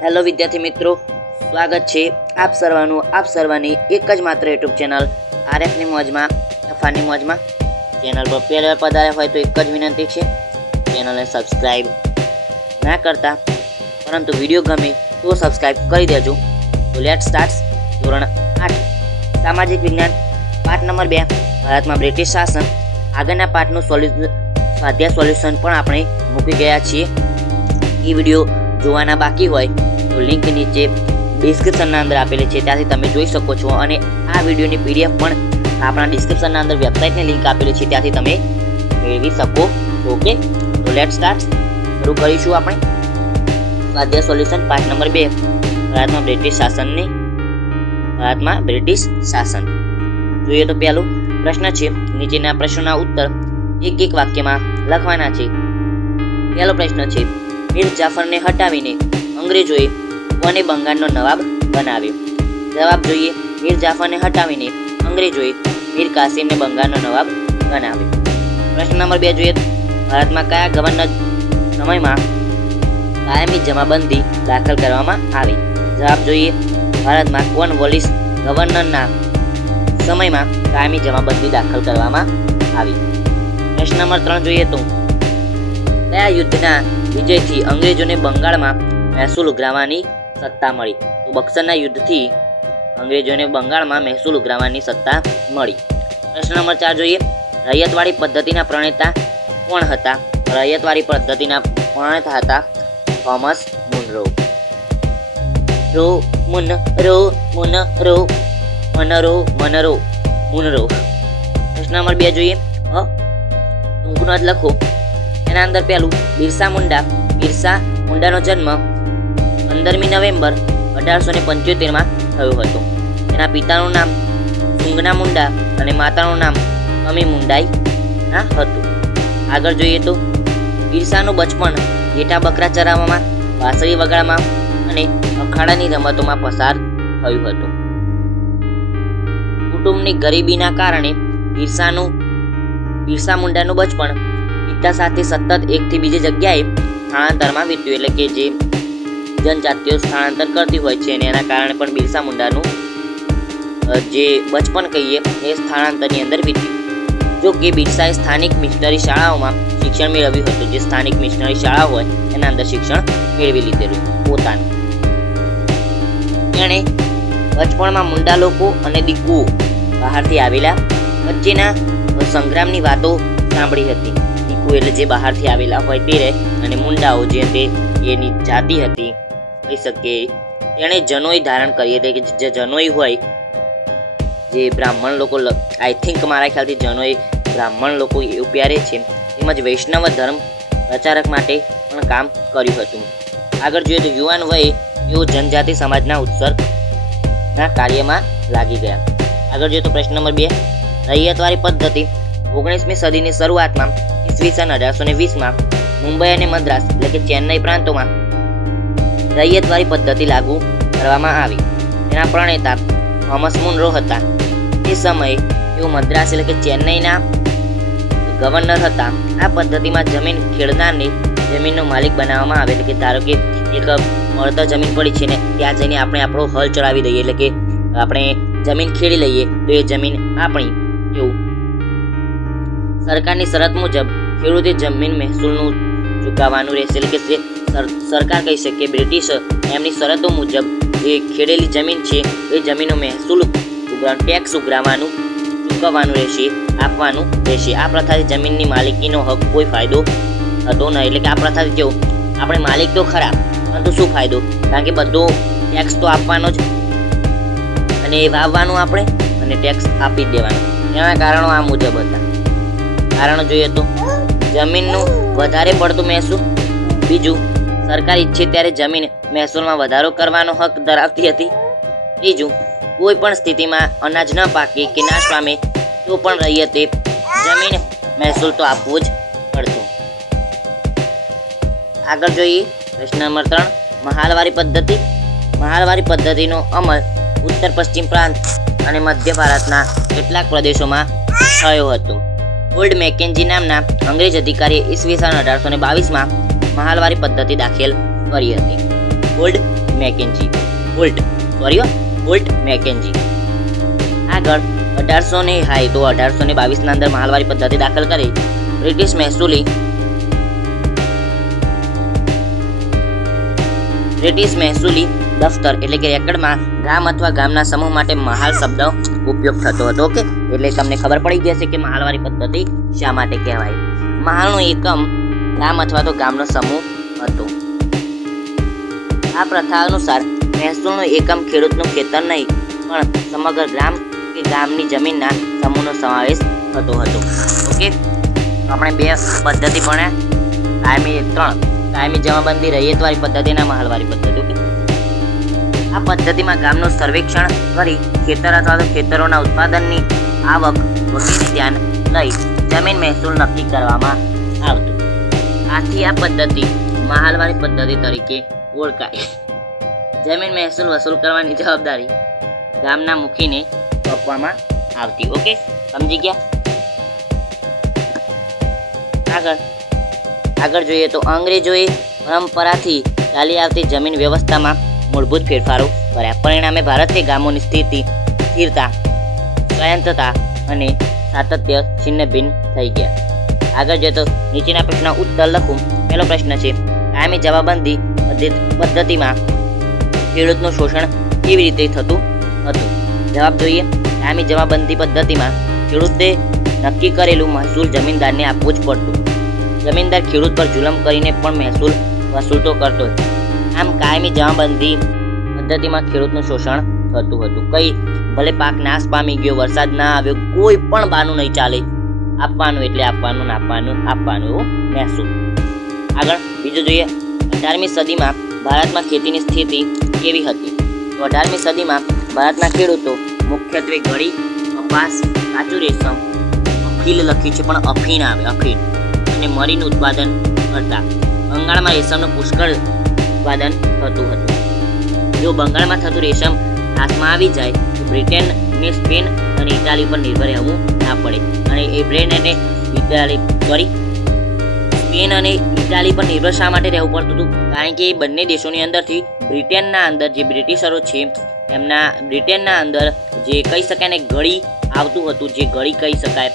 Hello વિદ્યાર્થી મિત્રો, સ્વાગત છે આપ સર્વની એક જ માત્ર યુટ્યુબ ચેનલ આરએફની મોજમાં તફાની મોજમાં. ચેનલ પર પહેલી વાર પધાર્યા હોય તો એક જ વિનંતી છે, ચેનલને સબસ્ક્રાઈબ ના કરતા પરંતુ વિડીયો ગમે તો સબસ્ક્રાઈબ કરી દેજો. તો લેટ સ્ટાર્ટ. ધોરણ 8 સામાજિક વિજ્ઞાન પાઠ નંબર 2 ભારતમાં બ્રિટિશ શાસન. આગળના પાઠનું સ્વાધ્યાય સોલ્યુશન પણ આપણે મૂકી ગયા છીએ. એ વિડીયો જોવાના બાકી હોય તો લિંક નીચે ડિસ્ક્રિપ્શનના અંદર આપેલી છે, ત્યાંથી તમે જોઈ શકો છો. અને આ વિડીયોની પીડીએફ પણ આપણા ડિસ્ક્રિપ્શનના અંદર વેબસાઇટની લિંક આપેલી છે, ત્યાંથી તમે મેળવી શકો. ઓકે, તો લેટ સ્ટાર્ટ. શરૂ કરીશું આપણે સ્વાધ્યાય સોલ્યુશન પાઠ નંબર 2 ભારતમાં બ્રિટિશ શાસન. જોઈએ તો પહેલું પ્રશ્ન છે, નીચેના પ્રશ્નોના ઉત્તર એક એક વાક્યમાં લખવાના છે. પહેલો પ્રશ્ન છે, મીર જાફરને હટાવીને અંગ્રેજોએ કોને બંગાળનો નવાબ બનાવ્યો? જવાબ જોઈએ, મીર જાફરને હટાવીને અંગ્રેજોએ મીર કાસિમને બંગાળનો નવાબ બનાવ્યો. પ્રશ્ન નંબર 2 જોઈએ, ભારતમાં કયા ગવર્નર સમયમાં કાયમી જમાબંધી દાખલ કરવામાં આવી? જવાબ જોઈએ, ભારતમાં કોર્નવોલિસ ગવર્નરના સમયમાં કાયમી જમાબંધી દાખલ કરવામાં આવી. પ્રશ્ન નંબર 3 જોઈએ તો કયા યુદ્ધના વિજયથી અંગ્રેજોને બંગાળમાં મહેસૂલ ઉઘરાવવાની સત્તા મળી? તો બક્સરના યુદ્ધથી અંગ્રેજોને બંગાળમાં મહેસૂલ ઉઘરાવવાની સત્તા મળી. પ્રશ્ન નંબર 4 જોઈએ, રૈયતવાડી પદ્ધતિના પ્રણેતા કોણ હતા? રૈયતવાડી પદ્ધતિના પ્રણેતા હતા થોમસ મુનરો. મુનરો. પ્રશ્ન નંબર 2 જોઈએ, ટૂંકનું જ લખો. એના અંદર પહેલું બિરસા મુંડાનો જન્મ 15મી નવેમ્બર 1875માં થયો હતો. એના પિતાનું નામ સુંગના મુંડા અને માતાનું નામ કમી મુંડાઈ ના હતું. આગળ જોઈએ તો બિરસાનું બચપણ ઘેટા બકરા ચરાવવામાં, વાંસળી વગાડવામાં અને અખાડાની રમતોમાં પસાર થયું હતું. કુટુંબની ગરીબીના કારણે બિરસા મુંડાનું બચપણ પિતા સાથે સતત એકથી બીજી જગ્યાએ સ્થળાંતરમાં વીત્યું. એટલે કે જે જનજાતિઓ સ્થળાંતર કરતી હોય છે, અને એના કારણે પણ બિરસા મુંડાનું જે બચપણ કહીએ એ સ્થળાંતરની અંદર વીત્યું. જો કે બિરસાએ સ્થાનિક મિશનરી શાળાઓમાં શિક્ષણ મેળવ્યું હતું. જે સ્થાનિક મિશનરી શાળા હોય એના અંદર શિક્ષણ મેળવી લીધેલું પોતાનું. તેણે બચપણમાં મુંડા લોકો અને દીકુઓ બહારથી આવેલા વચ્ચેના સંગ્રામની વાતો સાંભળી હતી. દીકુ એટલે જે બહારથી આવેલા હોય તે રહે, અને મુંડાઓ જે તે એની જાતિ હતી કહી શકીએ. તેણે જનોઈ ધારણ કરી હતી, કે જે જનોઈ હોય જે બ્રાહ્મણ લોકો, આઈ થિંક મારા ખ્યાલથી જનોઈ બ્રાહ્મણ લોકો એવું પહેરે છે. તેમજ વૈષ્ણવ ધર્મ પ્રચારક માટે પણ કામ કર્યું હતું. આગળ જોઈએ તો યુવાન વયે તેઓ જનજાતિ સમાજના ઉત્સર્ગના કાર્યમાં લાગી ગયા. આગળ જોઈએ તો પ્રશ્ન નંબર 2, રૈયતવાડી પદ્ધતિ 19મી સદીની શરૂઆતમાં ઈસવીસન 1820માં મુંબઈ અને મદ્રાસ એટલે કે ચેન્નઈ પ્રાંતોમાં રૈયતવાડી પદ્ધતિ લાગુ કરવામાં આવી. તેના પ્રણેતા થોમસ મુનરો હતા. તે સમયે તેઓ મદ્રાસ એટલે કે ચેન્નઈના ગવર્નર હતા. આ પદ્ધતિમાં જમીન ખેડનારને જમીનનો માલિક બનાવવામાં આવે. એટલે કે ધારો કે એક મળતર જમીન પડી છે ને ત્યાં જઈને આપણે આપણો હલ ચડાવી દઈએ, એટલે કે આપણે જમીન ખેડી લઈએ તો એ જમીન આપણી. એવું સરકારની શરત મુજબ ખેડૂતે જમીન મહેસૂલનું ચૂકવવાનું રહેશે. એટલે કે જે સરકાર કહી શકીએ બ્રિટિશ એમની શરતો મુજબ જે ખેડેલી જમીન છે એ જમીનનો મહેસૂલ ટેક્સ ઉઘરાવવાનું ચૂકવવાનું રહેશે, આપવાનું રહેશે. આ પ્રથાથી જમીનની માલિકીનો હક કોઈ ફાયદો થતો નહીં. એટલે કે આ પ્રથાથી કેવું, આપણે માલિક તો ખરા પરંતુ શું ફાયદો? કારણ કે બધો ટેક્સ તો આપવાનો જ, અને એ વાવવાનું આપણે, અને ટેક્સ આપી જ દેવાનો. એના કારણો આ મુજબ હતા. કારણો જોઈએ તો જમીનનું વધારે પડતું મહેસૂલ. બીજું, સરકાર ઈચ્છે ત્યારે જમીન મહેસૂલમાં વધારો કરવાનો હક ધરાવતી હતી. ત્રીજું, કોઈ પણ સ્થિતિમાં અનાજ ન પાકે કે નાશ પામે તો પણ રૈયતે જમીન મહેસૂલ તો આપવું જ પડતું. આગળ જોઈએ પ્રશ્ન નંબર 3, મહાલવારી પદ્ધતિ. મહાલવારી પદ્ધતિનો અમલ ઉત્તર પશ્ચિમ પ્રાંત અને મધ્ય ભારતના કેટલાક પ્રદેશોમાં થયો હતો. ઓલ્ડ મેકેન્જી નામના અંગ્રેજ અધિકારીએ ઈસવીસન 1822માં મહાલવારી પદ્ધતિ દાખલ કરી હતી. ઓલ્ડ મેકેન્જી. વોલ્ટ મેકેન્જી. આગળ 1822 અંદર માલવારી પદ્ધતિ દાખલ કરી બ્રિટિશ મહેસૂલી દફતર એટલે કે રેકર્ડમાં ગામ અથવા ગામના સમૂહ માટે મહાલ શબ્દ ઉપયોગ થતો હતો. ઓકે, એટલે તમને ખબર પડી જશે કે મહાલવારી પદ્ધતિ શા માટે કહેવાય. મહાલનો એકમ ગામ અથવા તો ગામનો સમૂહ હતો. આ પ્રથા અનુસાર મહેસૂલનો એકમ ખેડૂતનું ખેતર નહીં પણ સમગ્ર ગ્રામ કે ગામની જમીનના સમૂહનો સમાવેશ થતો હતો. ઓકે, આપણે 2 પદ્ધતિ ભણ્યા, કાયમી જમાબંધી રૈયતવારી પદ્ધતિ અને મહાલવારી પદ્ધતિ. ઓકે, આ પદ્ધતિમાં ગામનું સર્વેક્ષણ કરી ખેતર અથવા તો ખેતરોના ઉત્પાદનની આવક વગેરે ધ્યાન લઈ જમીન મહેસૂલ નક્કી કરવામાં આવતું. આથી આ પદ્ધતિ મહાલવારી પદ્ધતિ તરીકે ઓળખાય. જમીન મહેસૂલ વસૂલ કરવાની જવાબદારી ગામના મુખીને સોંપવામાં આવતી. ઓકે, સમજી ગયા? આગળ જોઈએ તો અંગ્રેજોએ પરંપરાથી ચાલી આવતી જમીન વ્યવસ્થામાં મૂળભૂત ફેરફારો કર્યા. પરિણામે ભારતીય ગામોની સ્થિરતા, સ્વાયત્તતા અને સાતત્ય છિન્ન ભિન્ન થઈ ગયા. આગળ જોઈએ તો નીચેના પ્રશ્નનો ઉત્તર લખું. પહેલો પ્રશ્ન છે, કાયમી જવાબબંધી પદ્ધતિમાં ખેડૂતનું શોષણ કેવી રીતે થતું હતું? જવાબ જોઈએ. કાયમી જવાબબંધી પદ્ધતિમાં ખેડૂતે નક્કી કરેલું મહેસૂલ જમીનદારને આપવું જ પડતું. જમીનદાર ખેડૂત પર જુલમ કરીને પણ મહેસૂલ વસૂલતો કરતો હતો. આમ કાયમી જમાબંધી પદ્ધતિમાં ખેડૂતનું શોષણ થતું હતું. ભલે પાક નાશ પામી ગયો, વરસાદ ના આવ્યો, કોઈ પણ બાનું નહીં ચાલે. આપવાનું એટલે આપવાનું, એવું મહેસૂલ. આગળ બીજું જોઈએ. 18મી સદીમાં ભારતમાં ખેતીની સ્થિતિ કેવી હતી? તો 18મી સદીમાં ભારતના ખેડૂતો મુખ્યત્વે ઘડી, કપાસ, કાચું રેશમ, અફીણ લખી છે પણ અફીણ આવે, અફીણ અને મરીનું ઉત્પાદન કરતા. બંગાળમાં રેશમનું પુષ્કળ ઉત્પાદન થતું હતું. જો બંગાળમાં થતું રેશમ હાથમાં આવી જાય તો બ્રિટન ને સ્પેન અને ઇટાલી પર નિર્ભર રહેવું ના પડે. અને સ્પેન અને ઇટાલી પર નિર્ભર શા માટે રહેવું પડતું હતું? કારણ કે એ બંને દેશોની અંદરથી બ્રિટનના અંદર જે બ્રિટિશરો છે બ્રિટનના અંદર જે કહી શકાય ને ગળી આવતું હતું, જે ગળી કહી શકાય,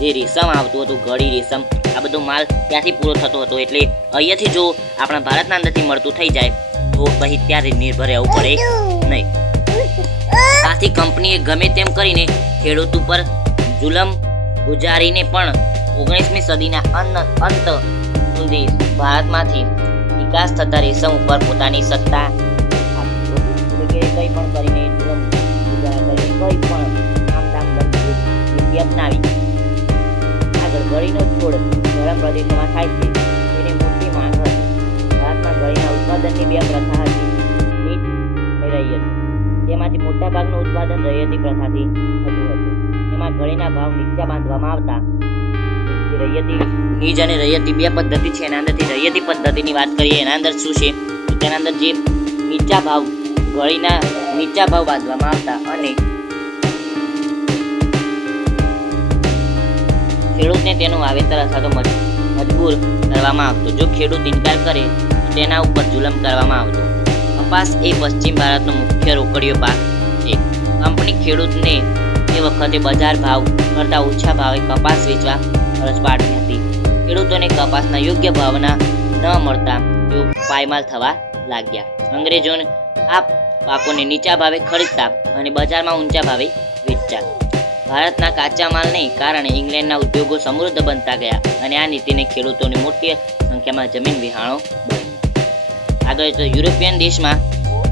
જે રેશમ આવતું હતું, ગળી રેશમ, આ બધો માલ ત્યાંથી પૂરો થતો હતો. એટલે અહીંયાથી જો આપણા ભારતના અંદરથી મળતું થઈ જાય તો પછી ત્યારે નિર્ભર રહેવું પડે નહીં. આથી કંપનીએ ગમે તેમ કરીને ખેડૂત ઉપર જુલમ ગુજારીને પણ 19મી સદીના અંત સુધી ભારતમાંથી વિકાસ થતા રેશમ ઉપર પોતાની સત્તા કંઈ પણ કરીને જુલમ ગુજારા કરીને કંઈ પણ કામ અપનાવી. આગળ ગળીનો છોડ ગરમ પ્રદેશોમાં થાય છે, તેની મોટી માંગ હતી. ભારતમાં ગળીના ઉત્પાદનની 2 પ્રથા હતી, નીચ અને રૈયત. તેમાંથી મોટાભાગનું ઉત્પાદન રૈયતી પ્રથાથી થતું હતું. એમાં ગળીના ભાવ નીચા બાંધવામાં આવતા. નીચ અને રૈયતી 2 પદ્ધતિ છે. એના અંદરથી રૈયતી પદ્ધતિની વાત કરીએ, એના અંદર શું છે? તેના અંદર જે ગળીના નીચા ભાવ બાંધવામાં આવતા અને ખેડૂતને તેનું વાવેતર અથવા તો મજબૂર કરવામાં આવતો. જો ખેડૂત ઇનકાર કરે તો તેના ઉપર જુલમ કરવામાં આવતો. કપાસ એ પશ્ચિમ ભારતનો મુખ્ય રોકડીયો પાક છે. કંપની ખેડૂતને તે વખતે બજાર ભાવ કરતાં ઓછા ભાવે કપાસ વેચવા ફરજ પાડતી હતી. ખેડૂતોને કપાસના યોગ્ય ભાવના ન મળતા તેઓ પાયમાલ થવા લાગ્યા. અંગ્રેજોને આ પાકોને નીચા ભાવે ખરીદતા અને બજારમાં ઊંચા ભાવે વેચતા. ભારતના કાચા માલને કારણે ઇંગ્લેન્ડના ઉદ્યોગો સમૃદ્ધ બનતા ગયા અને આ નીતિને ખેડૂતોની મોટી સંખ્યામાં જમીન વિહાણો બની. આગળ તો યુરોપિયન દેશમાં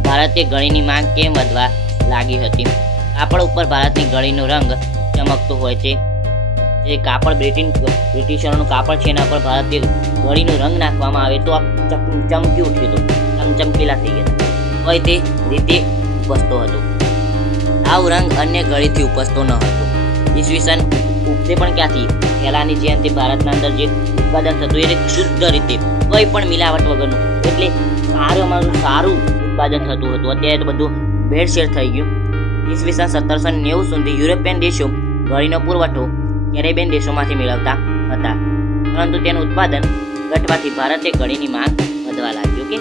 ભારતીય ગળીની માંગ કેમ વધવા લાગી હતી? કાપડ ઉપર ભારતની ગળીનો રંગ ચમકતો હોય છે. જે કાપડ બ્રિટિશરોનું કાપડ છે એના પર ભારતીય ગળીનો રંગ નાખવામાં આવે તો ચમકી ઉઠ્યું હતું, ચમચમકીલા થઈ ગયા હોય તે રીતે ઉપસતો હતો. આવો રંગ અન્ય ગળીથી ઉપસતો ન હતો. ઈસવીસન ઉપસે પણ ક્યાંથી? પહેલાની જે અંતે ભારતના અંદર જે ઉત્પાદન થતું એ શુદ્ધ રીતે કોઈ પણ મિલાવટ વગરનું, એટલે સારું ઉત્પાદન થતું હતું. અત્યારે તો બધું ભેળસેળ થઈ ગયું. ઈસવીસન 1790 સુધી યુરોપિયન દેશો ગળીનો પુરવઠો કેરેબિયન દેશોમાંથી મેળવતા હતા, પરંતુ તેનું ઉત્પાદન ઘટવાથી ભારતીય ગળીની માંગ વધવા લાગી. ઓકે,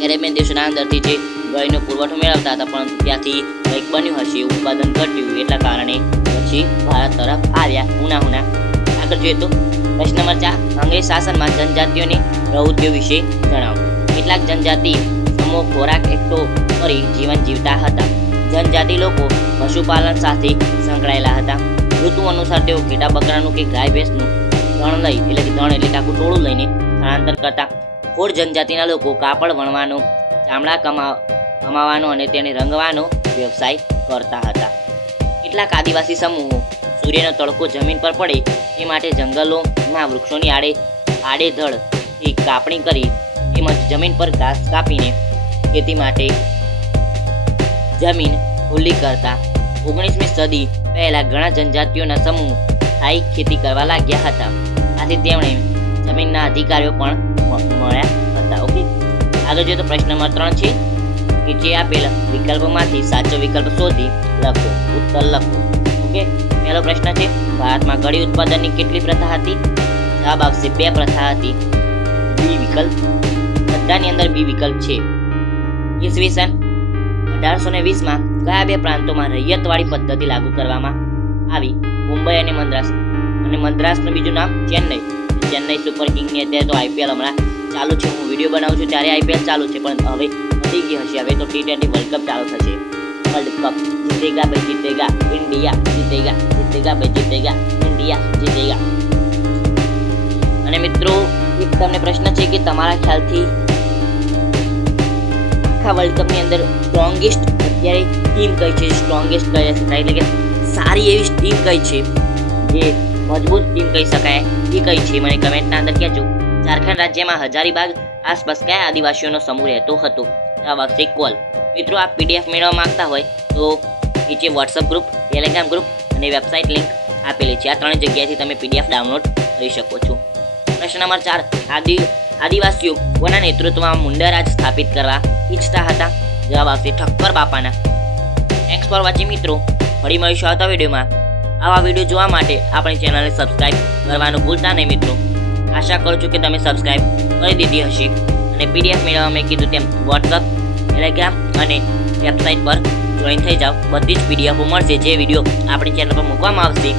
કેરેબિયન દેશોના અંદરથી જે ગળીનો પુરવઠો મેળવતા હતા, પરંતુ ત્યાંથી કંઈક બન્યું હશે, ઉત્પાદન ઘટ્યું, એટલા કારણે પછી ભારત તરફ આવ્યા હુના. આગળ જોઈએ તો પ્રશ્ન નંબર 4, અંગ્રેજ શાસનમાં જનજાતિઓની પ્રવૃત્તિઓ વિશે જણાવો. કેટલાક જનજાતિ સમૂહ ખોરાક એકઠો કરી જીવન જીવતા હતા. જનજાતિ લોકો પશુપાલન સાથે સંકળાયેલા હતા. ઋતુ અનુસાર તેઓ ઘેટા બકરાનું કે ગાય ભેંસનું ધણ એટલે આખું ટોળું લઈને સ્થળાંતર કરતા. ખોડ જનજાતિના લોકો કાપડ વણવાનો, ચામડા કમાવાનો અને તેને રંગવાનો વ્યવસાય કરતા હતા. કેટલાક આદિવાસી સમૂહો સૂર્યનો તડકો જમીન પર પડે તે માટે જંગલોમાં વૃક્ષોની આડેધડથી કાપણી કરી તેમજ જમીન પર ઘાસ કાપીને ખેતી માટે જમીન ખુલ્લી કરતા. 19મી સદી પહેલા ઘણા જનજાતિઓના સમૂહ સ્થાયી ખેતી કરવા લાગ્યા હતા. આથી તેમણે જમીનના અધિકારીઓ પણ મળ્યા હતા. ઓકે, આગળ જોઈએ તો પ્રશ્ન નંબર 3 છે. નીચે આપેલ વિકલ્પોમાંથી સાચો વિકલ્પ શોધી લખો. ઉત્તર લખો. ઓકે, પહેલો પ્રશ્ન છે, ભારતમાં ઘડી ઉત્પાદનની કેટલી પ્રથા હતી? જવાબ આવશે 2 પ્રથા હતી. બી વિકલ્પ, બધાની અંદર બી વિકલ્પ છે. ઈસવીસન 1820માં કયા 2 પ્રાંતોમાં રૈયતવાડી પદ્ધતિ લાગુ કરવામાં આવી? મુંબઈ અને મદ્રાસ. અને મદ્રાસનું બીજું નામ ચેન્નઈ સુપર કિંગની અત્યારે તો આઈપીએલ હમણાં ચાલુ છે. હું વિડીયો બનાવું છું ત્યારે આઈપીએલ ચાલુ છે, પણ હવે વધી ગઈ હશે. હવે તો T20 વર્લ્ડ કપ ચાલુ થશે. વર્લ્ડ કપ જીતેગા ભાઈ જીતેગા, ઇન્ડિયા જીતેગા, જીતેગા ભાઈ જીતેગા, ઇન્ડિયા જીતેગા. અને મિત્રો, એક તમને પ્રશ્ન છે કે તમારા ખ્યાલથી આખા વર્લ્ડ કપની અંદર સ્ટ્રોંગેસ્ટ અત્યારે ટીમ કઈ છે? સ્ટ્રોંગેસ્ટ કઈ શકાય એટલે કે સારી એવી ટીમ કઈ છે, જે મજબૂત ટીમ કહી શકાય, એ કઈ છે? મને કમેન્ટના અંદર કહેજો. ઝારખંડ રાજ્યમાં હજારીબાગ આસપાસ કયા આદિવાસીઓનો સમૂહ રહેતો હતો? જવાબ આવશે કોલ. મિત્રો, આપ પીડીએફ મેળવવા માંગતા હોય તો નીચે વોટ્સઅપ ગ્રુપ, ટેલિગ્રામ ગ્રુપ અને વેબસાઇટ લિંક આપેલી છે. આ 3 જગ્યાએથી તમે પીડીએફ ડાઉનલોડ કરી શકો છો. પ્રશ્ન નંબર 4, આદિવાસીઓ કોના નેતૃત્વમાં મુંડા રાજ સ્થાપિત કરવા ઈચ્છતા હતા? જવાબ આવશે ઠક્કર બાપાના. થેન્ક્સ ફોર વોચિંગ મિત્રો. ફરી મળીશું આવતા વિડીયોમાં. આવા વિડીયો જોવા માટે આપણી ચેનલને સબસ્ક્રાઇબ કરવાનું ભૂલતા નહીં મિત્રો. આશા કરું છું કે તમે સબસ્ક્રાઇબ કરી દીધી હશે. અને પીડીએફ મેળવવા મેં કીધું તેમ વોટ્સઅપ, ટેલિગ્રામ અને વેબસાઇટ પર જોઈન થઈ જાઓ. બધી જ પીડીએફો મળશે. જે વિડીયો આપણી ચેનલ પર મૂકવામાં આવશે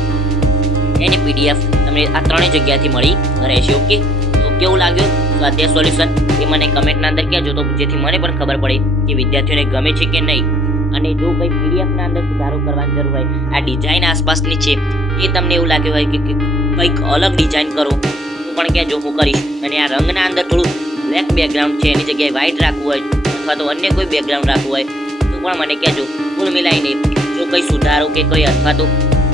એની પીડીએફ તમને આ 3 જગ્યાથી મળી રહેશે. ઓકે, તો કેવું લાગ્યું સ્વાધ્યાય સોલ્યુશન એ મને કમેન્ટના અંદર કહેજો, તો જેથી મને પણ ખબર પડે કે વિદ્યાર્થીઓને ગમે છે કે નહીં. અને જો કંઈ પીડીએફના અંદર સુધારો કરવાની જરૂર હોય, આ ડિઝાઇન આસપાસની છે એ તમને એવું લાગ્યું હોય કે કંઈક અલગ ડિઝાઇન કરો તો પણ કહેજો, હું કરીશ. અને આ રંગના અંદર થોડું બ્લેક બેકગ્રાઉન્ડ છે એની જગ્યાએ વ્હાઇટ રાખવું હોય અથવા તો અન્ય કોઈ બેકગ્રાઉન્ડ રાખવું હોય તો પણ મને કહેજો. કુલ મિલાઈને જો કંઈ સુધારો કે કંઈ અથવા તો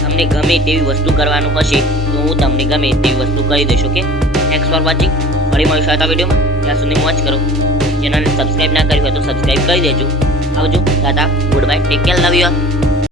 તમને ગમે તેવી વસ્તુ કરવાનું હશે તો હું તમને ગમે તેવી વસ્તુ કરી દઈશ. Okay, thanks for watching. ફરી મળીશું આવતા વિડીયોમાં. ત્યાં સુધી વોચ કરો. ચેનલને સબસ્ક્રાઇબ ના કરી હોય તો સબસ્ક્રાઇબ કરી દેજો. આવજો, દાદા, good bye, take care, love you all.